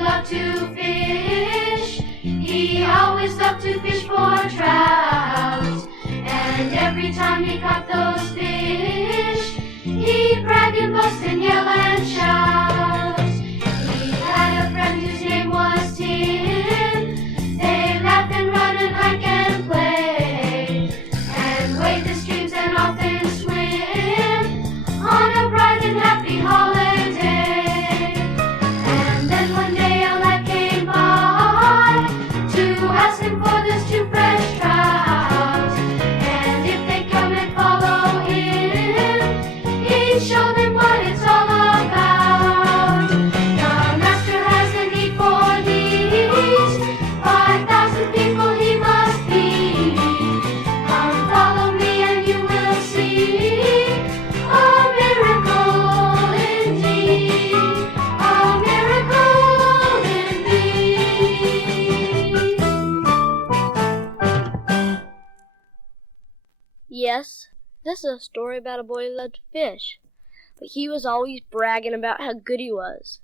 loved to fish. He always loved to fish for trout. And every time he caught those fish, he'd brag and boast and yell and shout. He had a friend whose name was Tim. They laughed and run and hike and play, and wade the streams and often swim on a bright and happy holiday. And then one day a lad came by to ask him for those two fresh trout, and if they'd come and follow him, he'd show them what it's all about. The master has a need for these 5,000 people he must feed. Come follow me and you will see a miracle indeed, a miracle indeed. Yes, this is a story about a boy who loved to fish, but he was always bragging about how good he was.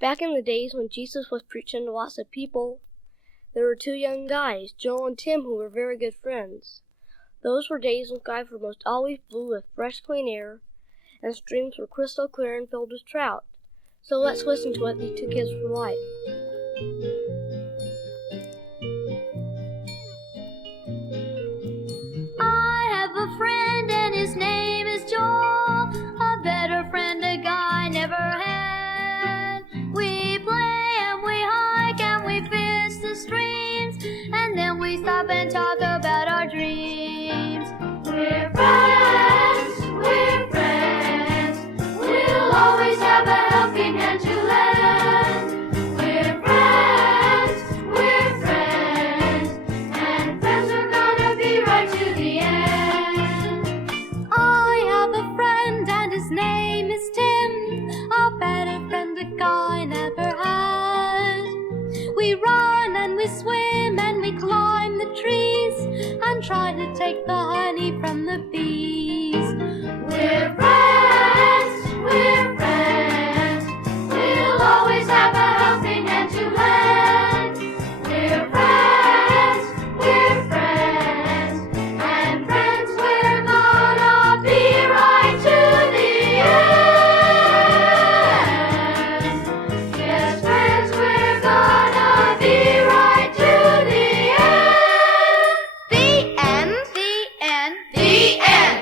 Back in the days when Jesus was preaching to lots of people, there were two young guys, Joel and Tim, who were very good friends. Those were days when skies were most always blue with fresh, clean air, and streams were crystal clear and filled with trout. So let's listen to what these two kids were like. I have a friend and his name is Joel, a better friend a guy never had. We play and we hike and we fish the streams, and then we stop and talk about our dreams. We're friends, we'll always have a helping hand to lend. We're friends, and friends are gonna be right to the end. I have a friend and his name is Tim, a better friend a guy never had. We run and we swim and we climb the trees and try to take the honey from the bees. We're friends, we'll always have a helping hand to lend. We're friends, and friends we're gonna be right to the end. Yes, friends we're gonna be right to the end. The end, the end, the end.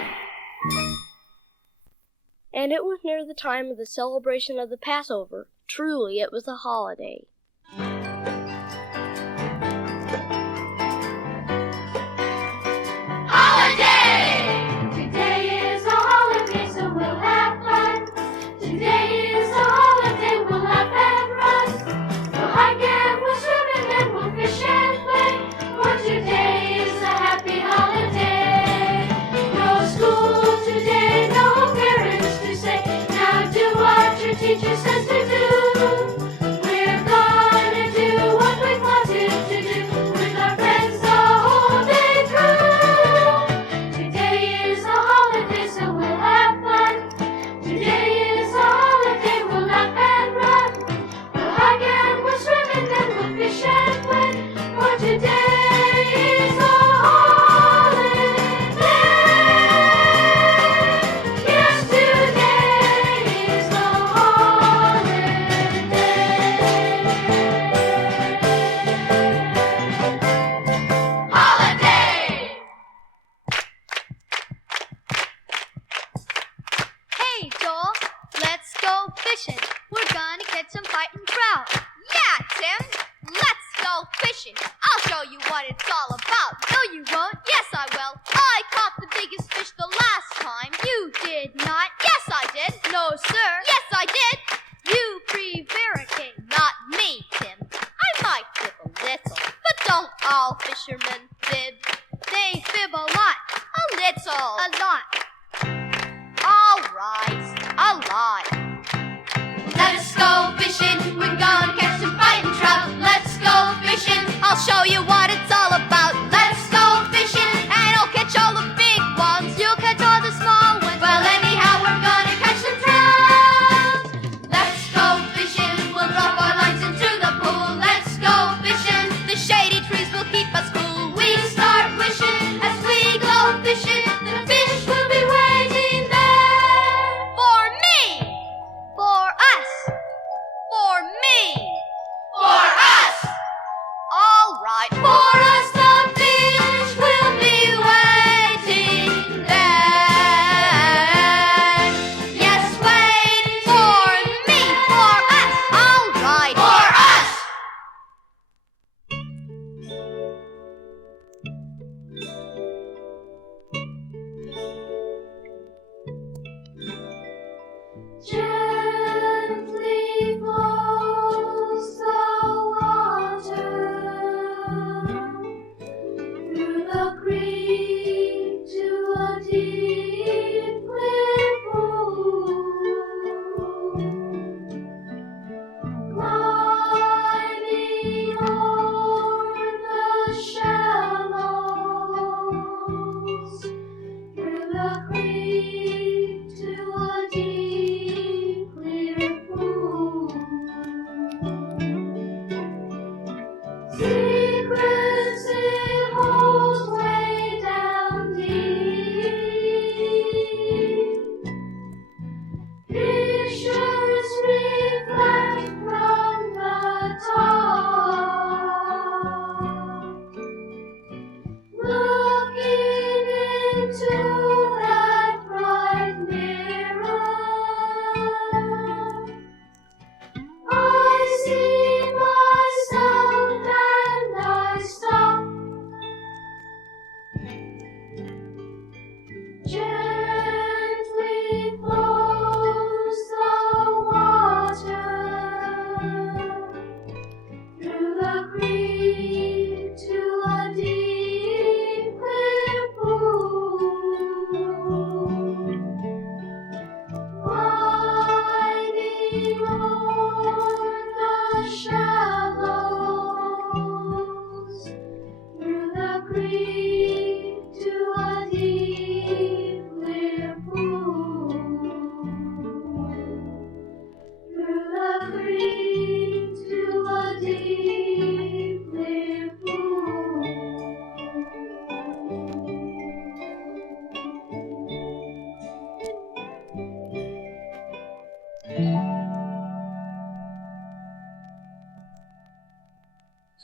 And it was near the time of the celebration of the Passover. Truly, it was a holiday. Holiday! Today is a holiday, so we'll have fun. Today is a holiday, we'll laugh and run. We'll hike and we'll swim and then we'll fish and play. For today is a happy holiday. No school today, no parents to say, now do what your teacher says to do. We're gonna do what we wanted to do with our friends the whole day through. Today is a holiday, so we'll have fun. Today is a holiday, we'll laugh and run. We'll hike and we'll swim and then we'll fish and play. For today is a holiday. Yes, today is a holiday. Holiday! Hey, Joel, let's go fishing. We're gonna catch some fighting trout. Yeah, Tim, let's go fishing. I'll show you what it's all about. No, you won't. Yes, I will. I caught the biggest fish the last time. You did not. Yes, I did. No, sir. Yes, I did. You prevaricate, not me, Tim. I might fib a little, but don't all fishermen fib? They fib a lot. A little. A lot. All right. A lot. Let's go fishing. We're gonna catch some fighting trout. Let's go fishing. I'll show you what it's all about. Let's go fishing, and I'll catch all the big ones. You'll catch all the small ones. Well, anyhow, we're gonna catch some trout. Let's go fishing. We'll drop our lines into the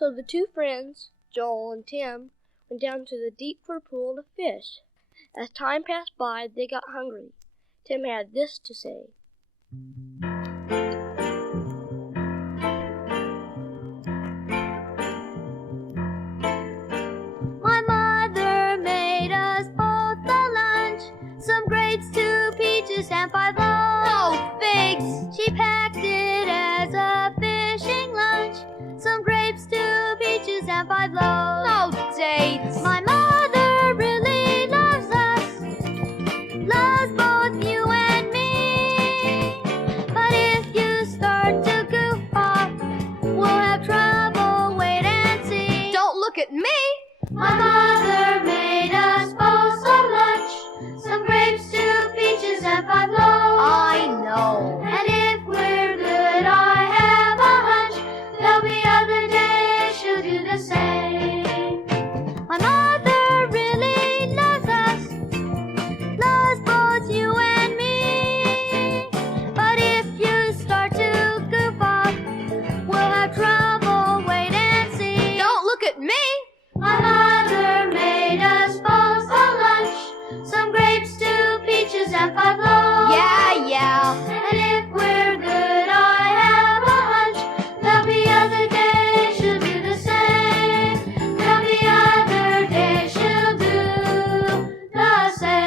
So the two friends, Joel and Tim, went down to the deep clear pool to fish. As time passed by, they got hungry. Tim had this to say. My mother made us both a lunch, some grapes, 2 peaches, and 5 loaves. No figs! She packed it as a fishing lunch, some grapes, 2 peaches, and 5 loaves. No dates! My mother really loves us, loves both you and me. But if you start to goof off, we'll have trouble, wait and see. Don't look at me! My mother made us both some lunch, some grapes, 2 peaches, and 5 loaves. I know. And if we're good, I have a hunch, there'll be other days she'll do the same. My mother really loves us, loves both you and me. But if you start to goof off, we'll have trouble, wait and see. Don't look at me! My mother made us both a lunch, some grapes, 2 peaches, and 5 loaves. Yeah. And if we're good, I have a hunch, there'll be other days she'll do the same. There'll be other days she'll do the same.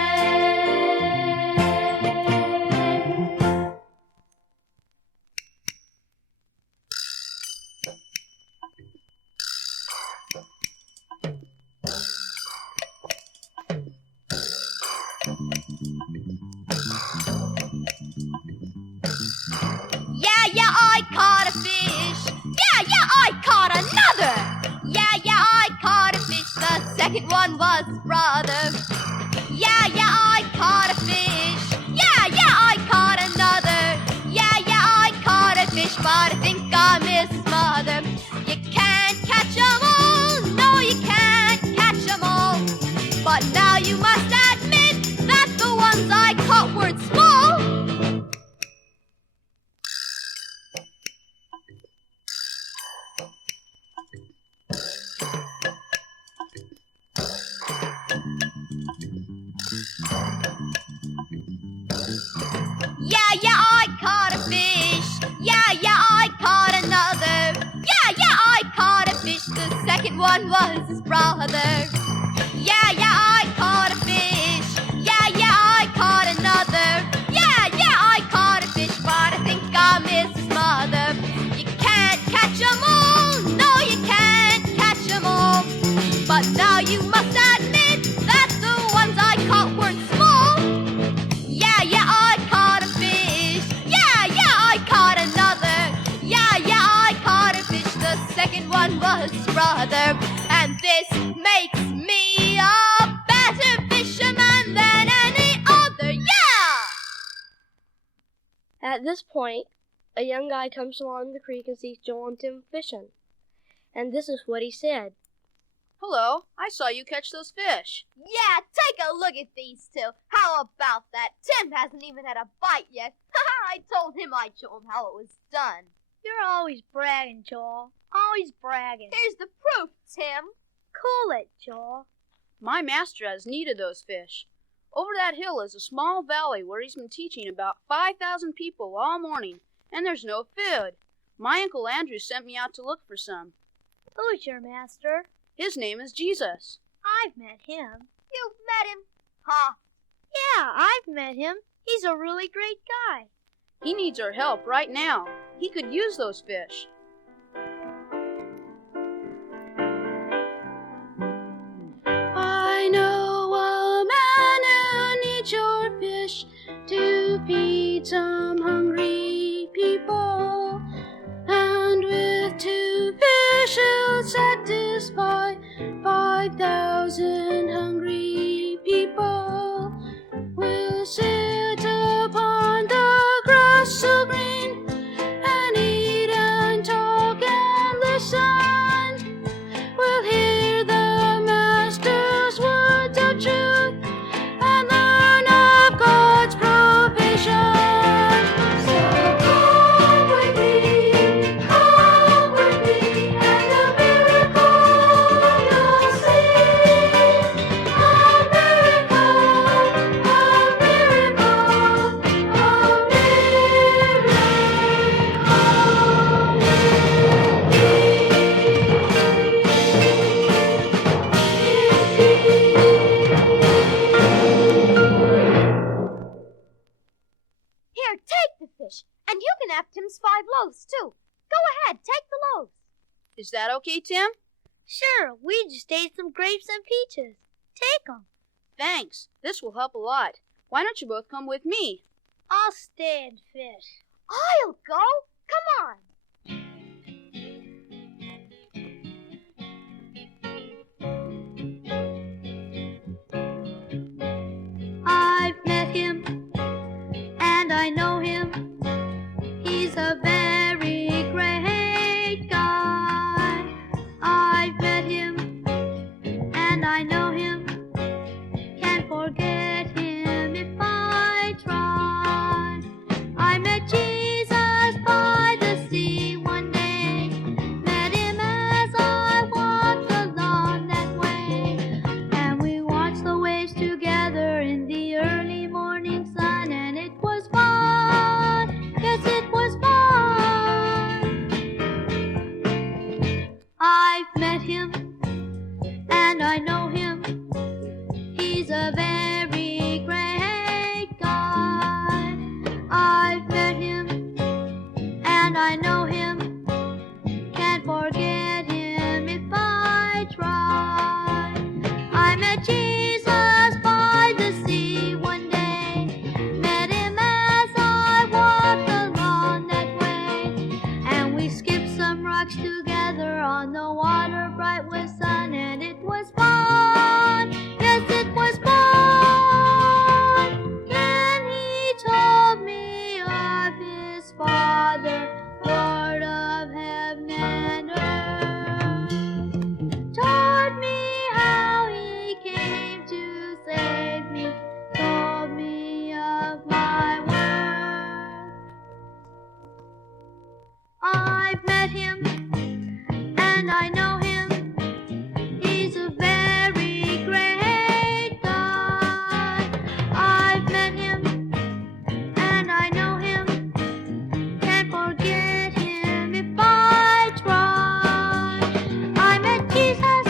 Yeah, I caught a fish. Yeah, I caught another. Yeah, I caught a fish. The second one was his brother. Yeah, I caught a fish. Yeah, I caught another. Yeah, I caught a fish, but I think I missed his mother. You can't catch 'em all. No, you can't catch 'em all. But now you must admit that the ones I caught were small. Yeah, I caught a fish. Yeah, I caught another. Yeah, I caught a fish. The second one was his brother. Yeah, I caught a fish. Yeah, I caught another. Yeah, I caught a fish, but I think I missed his mother. You can't catch 'em all. No, you can't catch 'em all. But now you must admit that the ones I caught weren't small. Yeah, I caught a fish. Yeah, I caught another. Yeah, I caught a fish. The second one was his brother. And this makes me a better fisherman than any other. Yeah! At this point, a young guy comes along the creek and sees Joel and Tim fishing. And this is what he said. Hello, I saw you catch those fish. Yeah, take a look at these two. How about that? Tim hasn't even had a bite yet. I told him I'd show him how it was done. You're always bragging, Joel. Always bragging. Here's the proof, Tim. Cool it, Joel. My master has needed those fish. Over that hill is a small valley where he's been teaching about 5,000 people all morning, and there's no food. My Uncle Andrew sent me out to look for some. Who's your master? His name is Jesus. I've met him. You've met him? Huh? Yeah, I've met him. He's a really great guy. He needs our help right now. He could use those fish. I know a man who needs your fish to feed some hungry people. And with 2 fish he'll satisfy 5,000 hungry people. We'll sit upon the grass so green and eat and those 5 loaves, too. Go ahead, take the loaves. Is that okay, Tim? Sure, we just ate some grapes and peaches. Take 'em. Thanks. This will help a lot. Why don't you both come with me? I'll stay and fish. I'll go. Come on. I've met him, and I know him. He's a very great guy. I've met him, and I know him. Can't forget him if I try. I met Jesus by the sea one day. Met him as I walked along that way. And we watched the waves together in the early morning sun. And it was fun. Yes, it was fun. I've met him, and I know him. He's a very great guy. I've met him, and I know him. Can't forget him if I try. I met Jesus by the sea one day. Met him as I walked along that way. And we skipped some rocks together on the water bright with sun. And it was fun. Yes, it was fun. Then he told me of his Father, Lord of heaven and earth. Told me how he came to save me. Told me of my worth. I've met him, and I know him. He's a very great guy. I've met him, and I know him. Can't forget him if I try. I met Jesus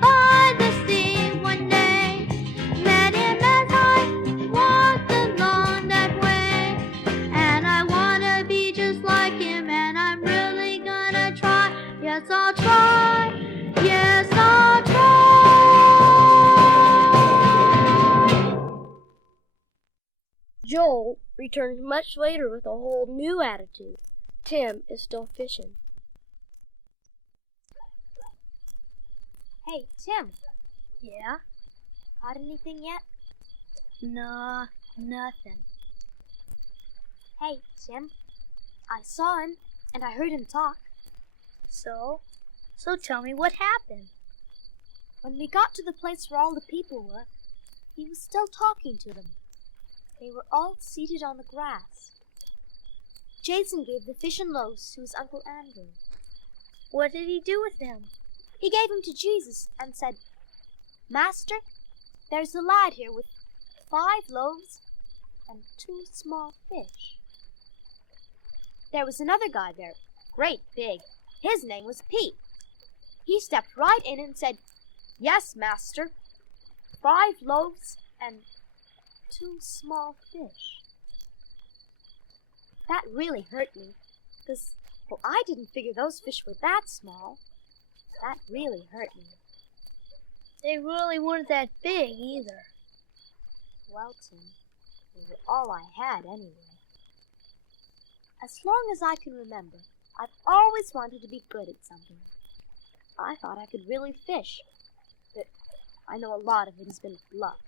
by the sea one day. Met him as I walked along that way. And I wanna be just like him, and I'm really gonna try. Yes, I'll try. Yes, I'll try. Joel returns much later with a whole new attitude. Tim is still fishing. Hey, Tim. Yeah? Caught anything yet? Nah, nothing. Hey, Tim. I saw him, and I heard him talk. So tell me what happened. When we got to the place where all the people were, he was still talking to them. They were all seated on the grass. Jason gave the fish and loaves to his Uncle Andrew. What did he do with them? He gave them to Jesus and said, Master, there's a lad here with 5 loaves and 2 small fish. There was another guy there, great big. His name was Pete. He stepped right in and said, Yes, Master, 5 loaves and 2 small fish. That really hurt me, because, well, I didn't figure those fish were that small. That really hurt me. They really weren't that big either. Well, Tim, they were all I had anyway. As long as I can remember, I've always wanted to be good at something. I thought I could really fish, but I know a lot of it has been luck.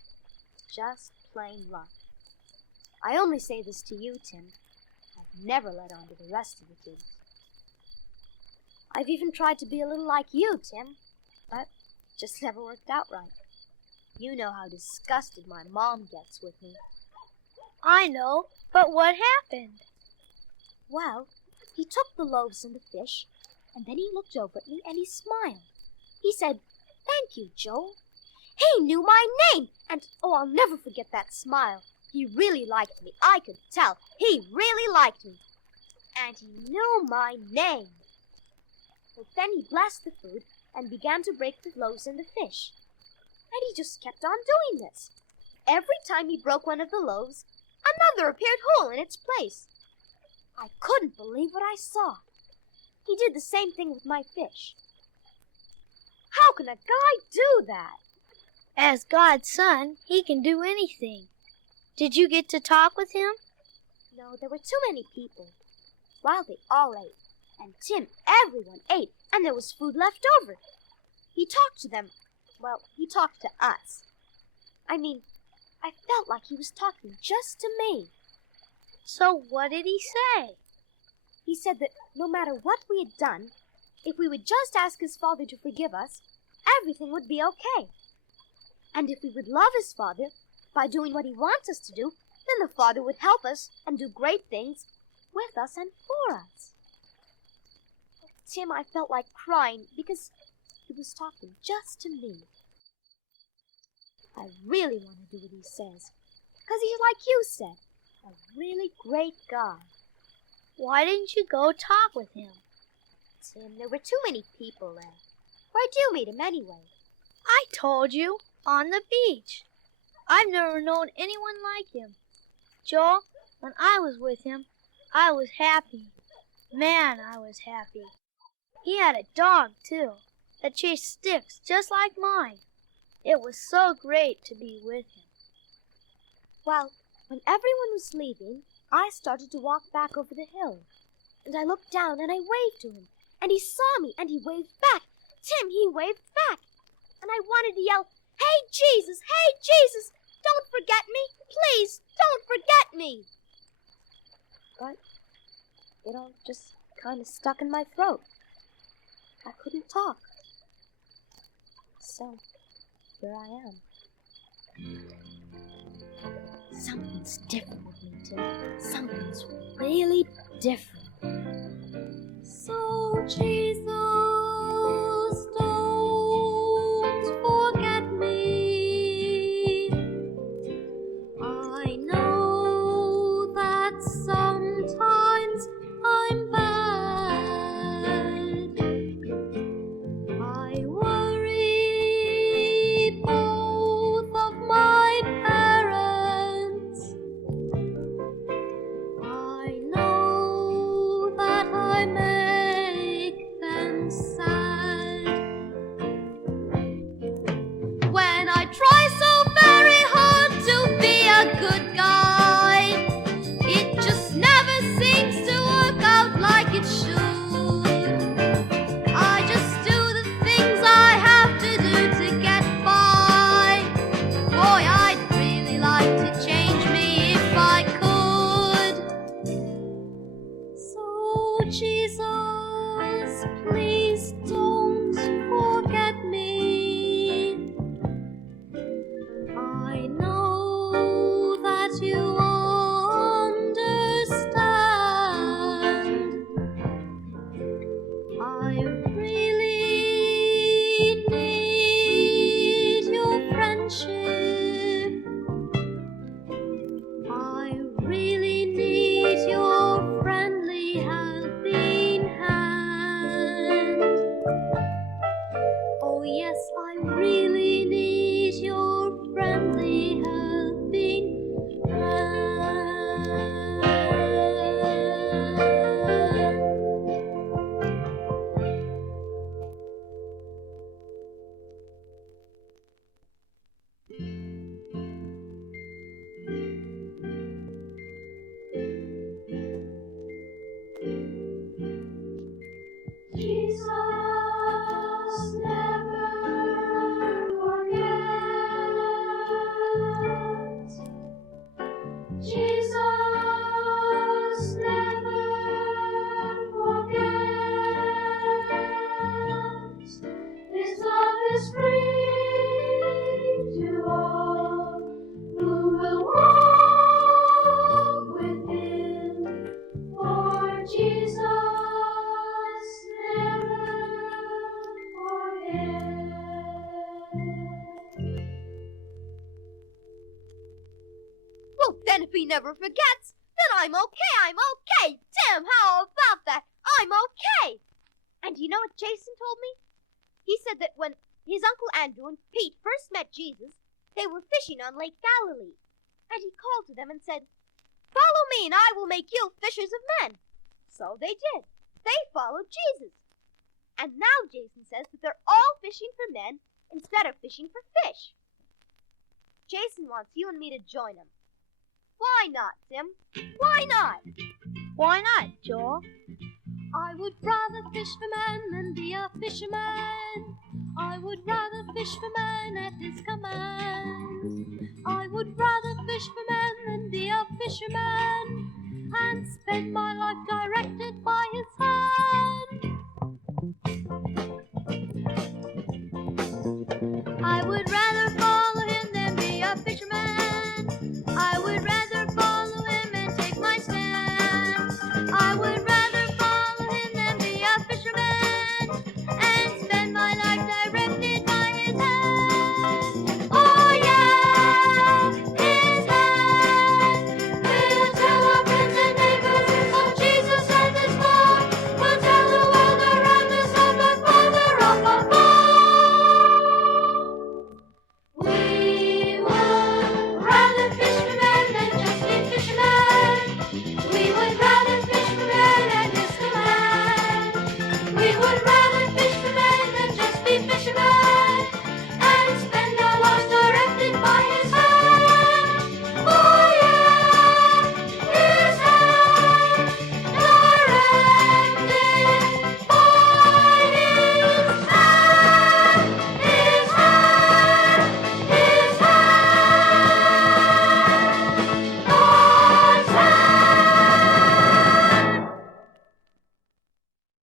Just plain luck. I only say this to you, Tim. I've never let on to the rest of the kids. I've even tried to be a little like you, Tim, but just never worked out right. You know how disgusted my mom gets with me. I know, but what happened? Well, he took the loaves and the fish, and then he looked over at me and he smiled. He said, Thank you, Joel. He knew my name, and I'll never forget that smile. He really liked me. I could tell. He really liked me. And he knew my name. But then he blessed the food and began to break the loaves and the fish. And he just kept on doing this. Every time he broke one of the loaves, another appeared whole in its place. I couldn't believe what I saw. He did the same thing with my fish. How can a guy do that? As God's son, he can do anything. Did you get to talk with him? No, there were too many people. Well, they all ate. And Tim, everyone ate, and there was food left over. He talked to them. Well, he talked to us. I mean, I felt like he was talking just to me. So what did he say? He said that no matter what we had done, if we would just ask his Father to forgive us, everything would be okay. And if we would love his Father by doing what he wants us to do, then the Father would help us and do great things with us and for us. Tim, I felt like crying because he was talking just to me. I really want to do what he says, because he's like you said, a really great God. Why didn't you go talk with him? Tim, there were too many people there. Where'd you meet him anyway? I told you, on the beach. I've never known anyone like him. Joel, when I was with him, I was happy. Man, I was happy. He had a dog, too, that chased sticks just like mine. It was so great to be with him. Well, when everyone was leaving, I started to walk back over the hill. And I looked down and I waved to him. And he saw me and he waved back. Tim, he waved back. And I wanted to yell, "Hey, Jesus! Hey, Jesus! Don't forget me! Please, don't forget me!" But it all just kind of stuck in my throat. I couldn't talk. So, here I am. Something's different with me, Tim. Something's really different. So Jesus, don't forget me. I know that sometimes I'm bad. I worry both of my parents. I know that I make them sad. When I try so very hard to be a good guy, it just never seems to work out like it should. I just do the things I have to do to get by. Boy, I'd really like to change me if I could. So Jesus, please don't forget me. I know that you understand. I really need your friendship. I really need your friendly helping hand. Oh yes, I really need your friendly helping hand. Jesus never forgets. Jesus never forgets. His love is free to all who will walk with him. For Jesus never forgets. Well, then if he never forgets, then I'm okay. Tim, how about that? I'm okay. And you know what Jason told me? He said that when his Uncle Andrew and Pete first met Jesus, they were fishing on Lake Galilee. And he called to them and said, "Follow me and I will make you fishers of men." So they did. They followed Jesus. And now Jason says that they're all fishing for men instead of fishing for fish. Jason wants you and me to join him. Why not, Tim? Why not? Why not, Joel? I would rather fish for man than be a fisherman. I would rather fish for man at his command.